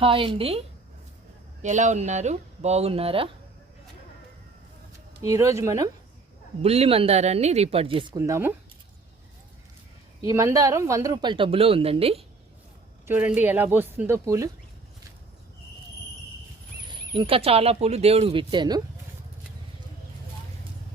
Hi అండి, ఎలా ఉన్నారు? బాగున్నారా? ఈరోజు మనం బుల్లి మందారాన్ని రీపాట్ చేసుకుందాము. ఈ మందారం 100 రూపాయల టబ్బులో ఉందండి. చూడండి ఎలా పోస్తుందో పూలు. ఇంకా చాలా పూలు దేవుడికి పెట్టాను.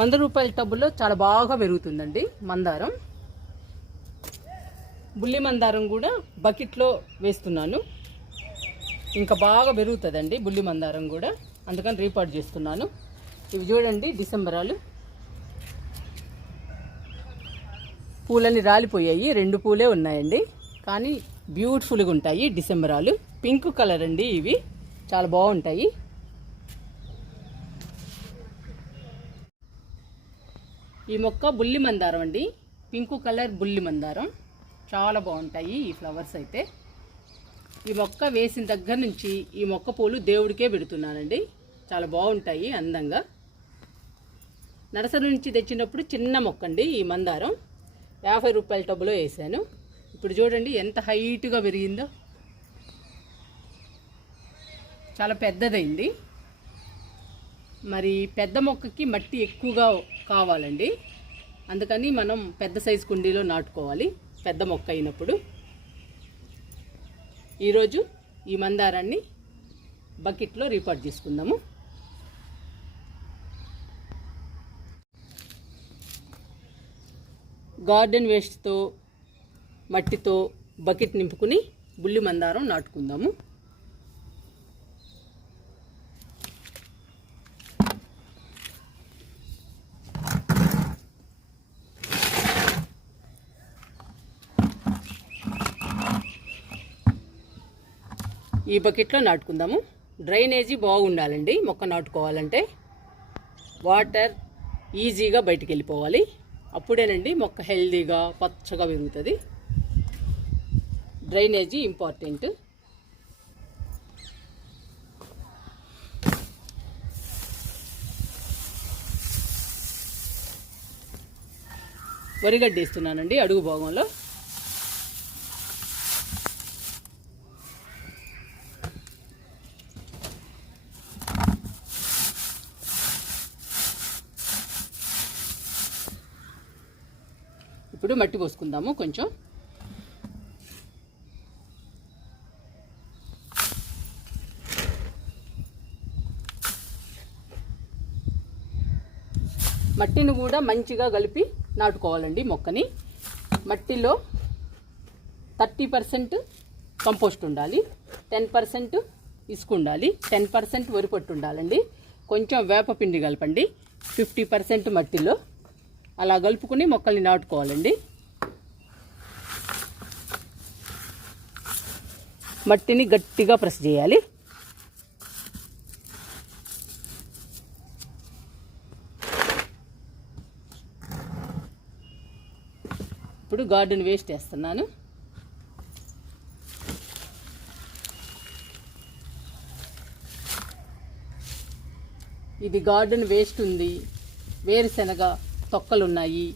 100 రూపాయల టబ్బులో చాలా బాగా పెరుగుతుందండి మందారం. బుల్లి మందారం కూడా బకెట్లో వేస్తున్నాను. ఇంకా బాగా పెరుగుతుందండి బుల్లి మందారం కూడా, అందుకని రీపాట్ చేస్తున్నాను. ఇవి చూడండి డిసెంబరాలు, పూలన్నీ రాలిపోయాయి. 2 పూలే ఉన్నాయండి, కానీ బ్యూటిఫుల్గా ఉంటాయి డిసెంబరాలు. పింక్ కలర్ అండి, ఇవి చాలా బాగుంటాయి. ఈ మొక్క బుల్లి మందారం అండి, పింక్ కలర్ బుల్లి మందారం. చాలా బాగుంటాయి ఈ ఫ్లవర్స్ అయితే. ఈ మొక్క వేసిన దగ్గర నుంచి ఈ మొక్క పూలు దేవుడికే పెడుతున్నానండి. చాలా బాగుంటాయి అందంగా. నర్సరీ నుంచి తెచ్చినప్పుడు చిన్న మొక్క అండి ఈ మందారం. 50 రూపాయల టబ్బులో వేసాను. ఇప్పుడు చూడండి ఎంత హైట్గా పెరిగిందో, చాలా పెద్దదైంది. మరి పెద్ద మొక్కకి మట్టి ఎక్కువగా కావాలండి, అందుకని మనం పెద్ద సైజు కుండీలో నాటుకోవాలి పెద్ద మొక్క అయినప్పుడు. ఈరోజు ఈ మందారాన్ని బకెట్లో రీపాట్ చేసుకుందాము. గార్డెన్ వేస్ట్తో మట్టితో బకెట్ నింపుకుని బుల్లి మందారం నాటుకుందాము. ఈ బకెట్లో నాటుకుందాము. డ్రైనేజీ బాగుండాలండి మొక్క నాటుకోవాలంటే. వాటర్ ఈజీగా బయటికి వెళ్ళిపోవాలి, అప్పుడేనండి మొక్క హెల్దీగా పచ్చగా పెరుగుతుంది. Drainage important. వరిగడ్డ వేస్తున్నానండి అడుగు భాగంలో. ఇప్పుడు మట్టి పోసుకుందాము కొంచెం. మట్టిని కూడా మంచిగా కలిపి నాటుకోవాలండి మొక్కని. మట్టిలో 30% కంపోస్ట్ ఉండాలి, 10% ఇసుక ఉండాలి, 10% వరిపొట్టు ఉండాలండి. కొంచెం వేపపిండి కలపండి 50% మట్టిలో. అలా కలుపుకుని మొక్కల్ని నాటుకోవాలండి. మట్టిని గట్టిగా ప్రెస్ చేయాలి. ఇప్పుడు గార్డెన్ వేస్ట్ వేస్తున్నాను. ఇది గార్డెన్ వేస్ట్ ఉంది, వేరుశనగ తొక్కలు ఉన్నాయి,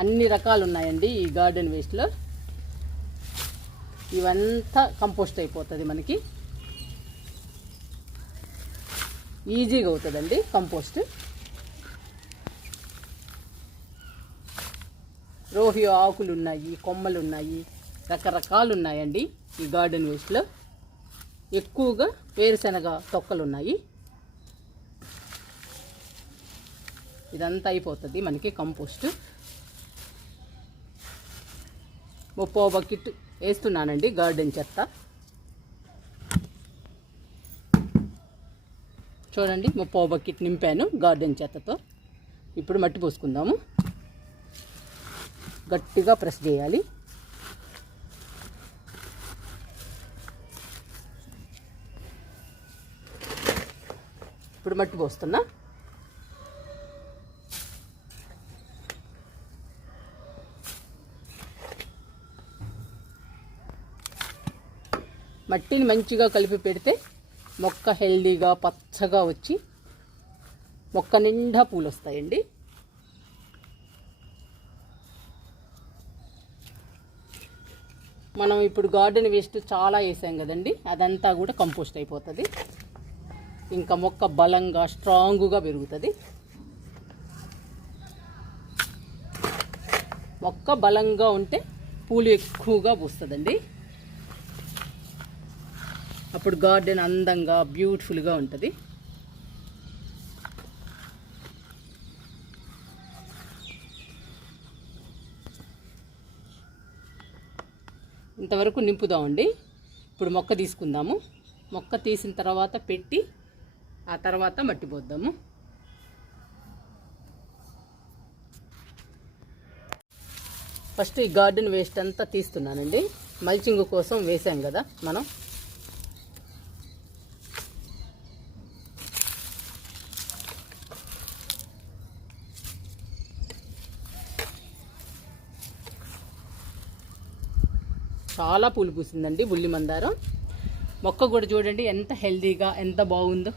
అన్ని రకాలు ఉన్నాయండి ఈ గార్డెన్ వేస్ట్లో. ఇవంతా కంపోస్ట్ అయిపోతుంది మనకి. ఈజీగా అవుతుందండి కంపోస్ట్. రోహియో ఆకులు ఉన్నాయి, కొమ్మలు ఉన్నాయి, రకరకాలు ఉన్నాయండి ఈ గార్డెన్ వేస్ట్లో. ఎక్కువగా వేరుశనగ తొక్కలు ఉన్నాయి. ఇదంతా అయిపోతుంది మనకి కంపోస్ట్. 30 బకెట్ వేస్తున్నానండి గార్డెన్ చెత్త. చూడండి 30 బకెట్ నింపాను గార్డెన్ చెత్తతో. ఇప్పుడు మట్టి పోసుకుందాము. గట్టిగా ప్రెస్ చేయాలి. ఇప్పుడు మట్టి పోస్తున్నా. మట్టిని మంచిగా కలిపి పెడితే మొక్క హెల్దీగా పచ్చగా వచ్చి మొక్క నిండా పూలు వస్తాయండి. మనం ఇప్పుడు గార్డెన్ వేస్ట్ చాలా వేసాం కదండి, అదంతా కూడా కంపోస్ట్ అయిపోతుంది. ఇంకా మొక్క బలంగా స్ట్రాంగ్గా పెరుగుతుంది. మొక్క బలంగా ఉంటే పూలు ఎక్కువగా పూస్తుందండి. అప్పుడు గార్డెన్ అందంగా బ్యూటిఫుల్గా ఉంటుంది. ఇంతవరకు నింపుదామండి. ఇప్పుడు మొక్క తీసుకుందాము. మొక్క తీసిన తర్వాత పెట్టి ఆ తర్వాత మట్టి పోద్దాము. ఫస్ట్ ఈ గార్డెన్ వేస్ట్ అంతా తీస్తున్నానండి. మల్చింగ్ కోసం వేసాం కదా మనం. చాలా పూలు పూసిందండి బుల్లి మందారం. మొక్క కూడా చూడండి ఎంత హెల్దీగా ఎంత బాగుందో.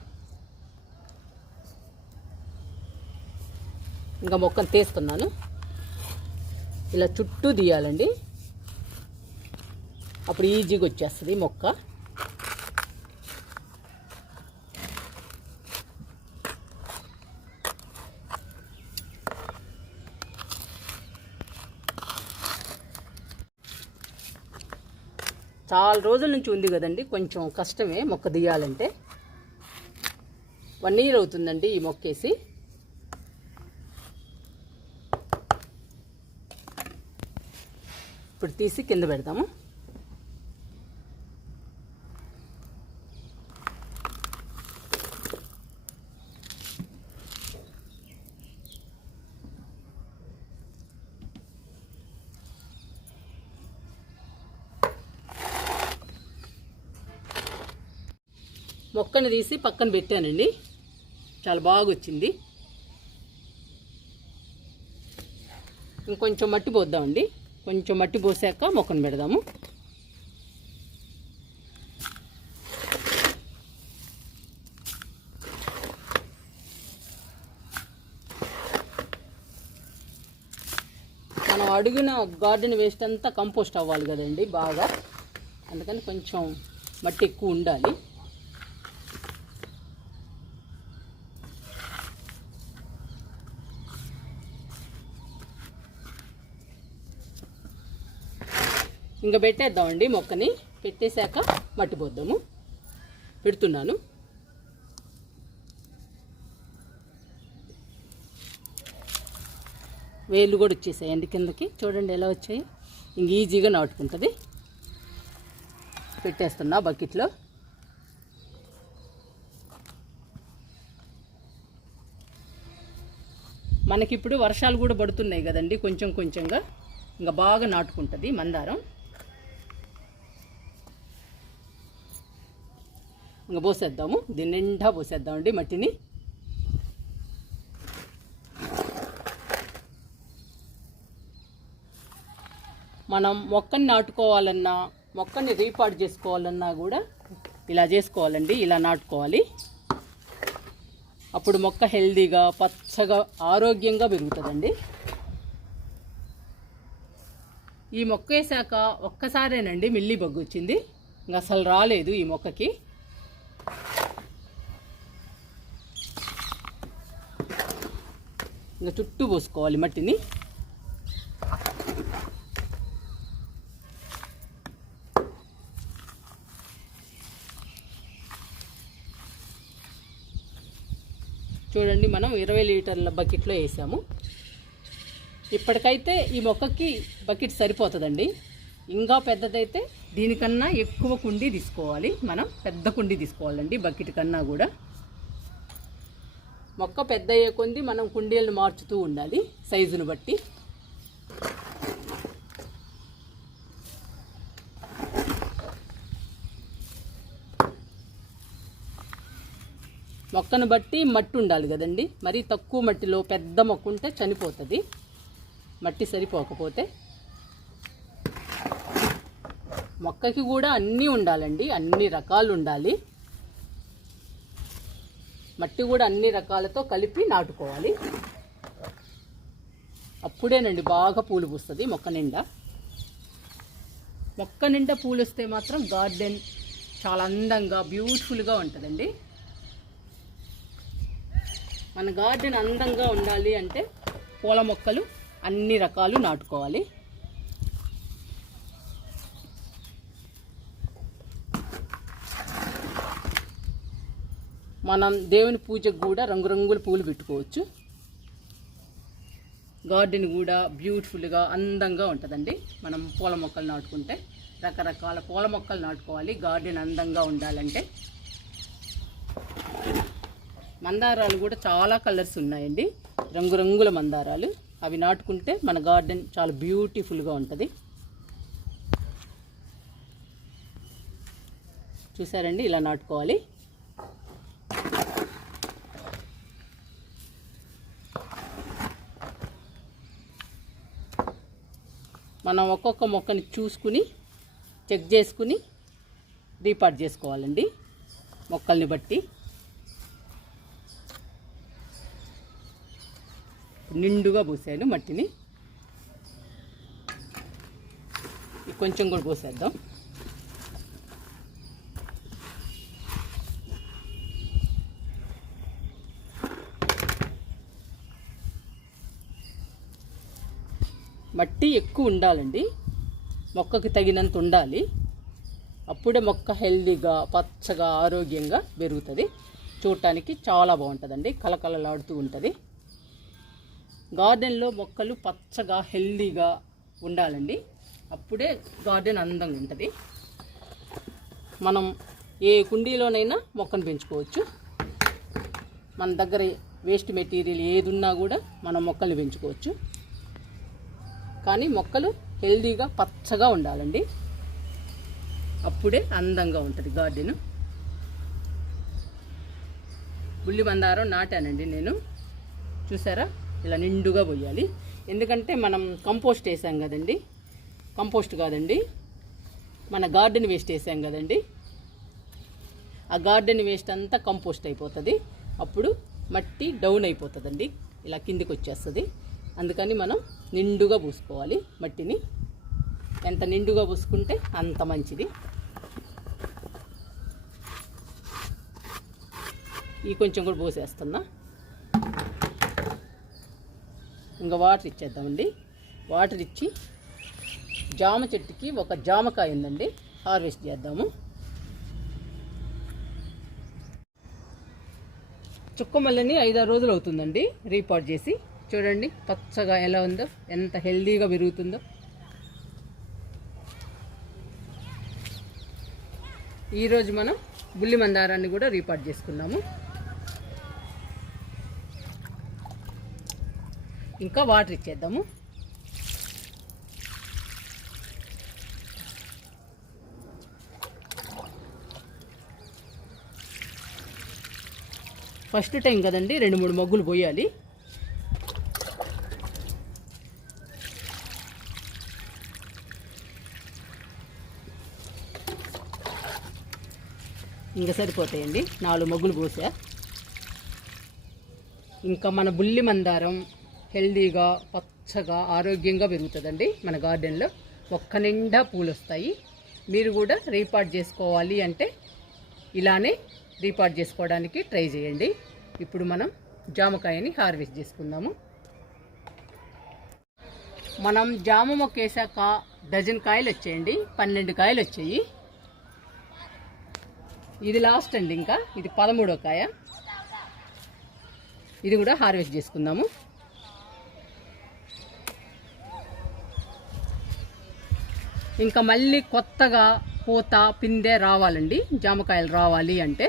ఇంకా మొక్కను తీస్తున్నాను. ఇలా చుట్టూ తీయాలండి, అప్పుడు ఈజీగా వచ్చేస్తుంది మొక్క. చాలా రోజుల నుంచి ఉంది కదండి, కొంచెం కష్టమే మొక్క తీయాలంటే. 1 year అవుతుందండి ఈ మొక్క వేసి. ఇప్పుడు తీసి కింద పెడతాము. మొక్కని తీసి పక్కన పెట్టానండి, చాలా బాగా వచ్చింది. ఇంకొంచెం మట్టి పోద్దామండి. కొంచెం మట్టి పోసాక మొక్కను పెడదాము. మనం అడుగున గార్డెన్ వేస్ట్ అంతా కంపోస్ట్ అవ్వాలి కదండి బాగా, అందుకని కొంచెం మట్టి ఎక్కువ ఉండాలి. ఇంకా పెట్టేద్దామండి. మొక్కని పెట్టేశాక మట్టి పోద్దాము. పెడుతున్నాను. వేళ్ళు కూడా వచ్చేసాయండి కిందకి, చూడండి ఎలా వచ్చాయి. ఇంక ఈజీగా నాటుకుంటుంది. పెట్టేస్తున్నా బకెట్లో. మనకిప్పుడు వర్షాలు కూడా పడుతున్నాయి కదండి, కొంచెం కొంచెంగా ఇంకా బాగా నాటుకుంటుంది మందారం. ఇంకా పోసేద్దాము, దీని నిండా పోసేద్దామండి మట్టిని. మనం మొక్కని నాటుకోవాలన్నా, మొక్కని రీపాట్ చేసుకోవాలన్నా కూడా ఇలా చేసుకోవాలండి, ఇలా నాటుకోవాలి. అప్పుడు మొక్క హెల్దీగా పచ్చగా ఆరోగ్యంగా పెరుగుతుందండి. ఈ మొక్క వేసాక ఒక్కసారేనండి మిల్లీ బగ్గు వచ్చింది, ఇంకా అసలు రాలేదు ఈ మొక్కకి. ఇంకా చుట్టూ పోసుకోవాలి మట్టిని. చూడండి మనం 20 లీటర్ల బకెట్లో వేసాము. ఇప్పటికైతే ఈ మొక్కకి బకెట్ సరిపోతుందండి. ఇంకా పెద్దదైతే దీనికన్నా ఎక్కువ కుండీ తీసుకోవాలి. మనం పెద్ద కుండీ తీసుకోవాలండి బకెట్ కన్నా కూడా. మొక్క పెద్ద అయ్యే కొద్ది మనం కుండీలను మార్చుతూ ఉండాలి సైజును బట్టి. మొక్కను బట్టి మట్టి ఉండాలి కదండి. మరీ తక్కువ మట్టిలో పెద్ద మొక్క ఉంటే చనిపోతుంది మట్టి సరిపోకపోతే. మొక్కకి కూడా అన్నీ ఉండాలండి, అన్ని రకాలు ఉండాలి. మట్టి కూడా అన్ని రకాలతో కలిపి నాటుకోవాలి. అప్పుడేనండి బాగా పూలు పూస్తుంది మొక్క నిండా. మొక్క నిండా పూలు వస్తే మాత్రం గార్డెన్ చాలా అందంగా బ్యూటిఫుల్గా ఉంటుందండి. మన గార్డెన్ అందంగా ఉండాలి అంటే పూల మొక్కలు అన్ని రకాలు నాటుకోవాలి. మనం దేవుని పూజకు కూడా రంగురంగుల పూలు పెట్టుకోవచ్చు. గార్డెన్ కూడా బ్యూటిఫుల్గా అందంగా ఉంటుందండి. మనం పూల మొక్కలు నాటుకుంటే రకరకాల పూల మొక్కలు నాటుకోవాలి గార్డెన్ అందంగా ఉండాలంటే. మందారాలు కూడా చాలా కలర్స్ ఉన్నాయండి, రంగురంగుల మందారాలు. అవి నాటుకుంటే మన గార్డెన్ చాలా బ్యూటిఫుల్గా ఉంటుంది. చూసారండి, ఇలా నాటుకోవాలి. మనం ఒక్కొక్క మొక్కని చూసుకుని చెక్ చేసుకుని రీపాట్ చేసుకోవాలండి మొక్కల్ని బట్టి. నిండుగా పోసాను మట్టిని, కొంచెం కూడా పోసేద్దాం. మట్టి ఎక్కువ ఉండాలండి, మొక్కకి తగినంత ఉండాలి. అప్పుడే మొక్క హెల్దీగా పచ్చగా ఆరోగ్యంగా పెరుగుతుంది. చూడటానికి చాలా బాగుంటుందండి, కలకలలాడుతూ ఉంటుంది. గార్డెన్లో మొక్కలు పచ్చగా హెల్దీగా ఉండాలండి, అప్పుడే గార్డెన్ అందంగా ఉంటుంది. మనం ఏ కుండీలోనైనా మొక్కను పెంచుకోవచ్చు. మన దగ్గర వేస్ట్ మెటీరియల్ ఏది ఉన్నా కూడా మనం మొక్కల్ని పెంచుకోవచ్చు. కానీ మొక్కలు హెల్దీగా పచ్చగా ఉండాలండి, అప్పుడే అందంగా ఉంటుంది గార్డెను. బుల్లి మందారం నాటానండి నేను, చూసారా ఇలా నిండుగా పోయాలి. ఎందుకంటే మనం కంపోస్ట్ వేసాం కదండి, కంపోస్ట్ కాదండి మన గార్డెన్ వేస్ట్ వేసాం కదండి. ఆ గార్డెన్ వేస్ట్ అంతా కంపోస్ట్ అయిపోతుంది. అప్పుడు మట్టి డౌన్ అయిపోతుందండి, ఇలా కిందికి వచ్చేస్తుంది. అందుకని మనం నిండుగా పూసుకోవాలి మట్టిని. ఎంత నిండుగా పూసుకుంటే అంత మంచిది. ఈ కొంచెం కూడా పోసేస్తున్నా. ఇంకా వాటర్ ఇచ్చేద్దామండి. వాటర్ ఇచ్చి జామ చెట్టుకి ఒక జామకాయ ఉందండి, హార్వెస్ట్ చేద్దాము. చుక్కమల్లిని 5-6 రోజులు అవుతుందండి రీపాట్ చేసి. చూడండి పచ్చగా ఎలా ఉందో, ఎంత హెల్దీగా పెరుగుతుందో. ఈరోజు మనం బుల్లి మందారాన్ని కూడా రీపాట్ చేసుకున్నాము. ఇంకా వాటర్ ఇచ్చేద్దాము. ఫస్ట్ టైం కదండి, 2-3 మగ్గులు పోయాలి. ఇంకా సరిపోతాయండి, 4 మగ్గులు పోసా. ఇంకా మన బుల్లి మందారం హెల్దీగా పచ్చగా ఆరోగ్యంగా పెరుగుతుందండి మన గార్డెన్లో. మొక్క నిండా పూలు వస్తాయి. మీరు కూడా రీపాట్ చేసుకోవాలి అంటే ఇలానే రీపాట్ చేసుకోవడానికి ట్రై చేయండి. ఇప్పుడు మనం జామకాయని హార్వెస్ట్ చేసుకుందాము. మనం జామ మొక్క వేసాక డజన్ కాయలు వచ్చాయండి, 12 కాయలు వచ్చాయి. ఇది లాస్ట్ అండి, ఇంకా ఇది 13వ కాయ. ఇది కూడా హార్వెస్ట్ చేసుకుందాము. ఇంకా మళ్ళీ కొత్తగా పూత పిందె రావాలండి, జామకాయలు రావాలి అంటే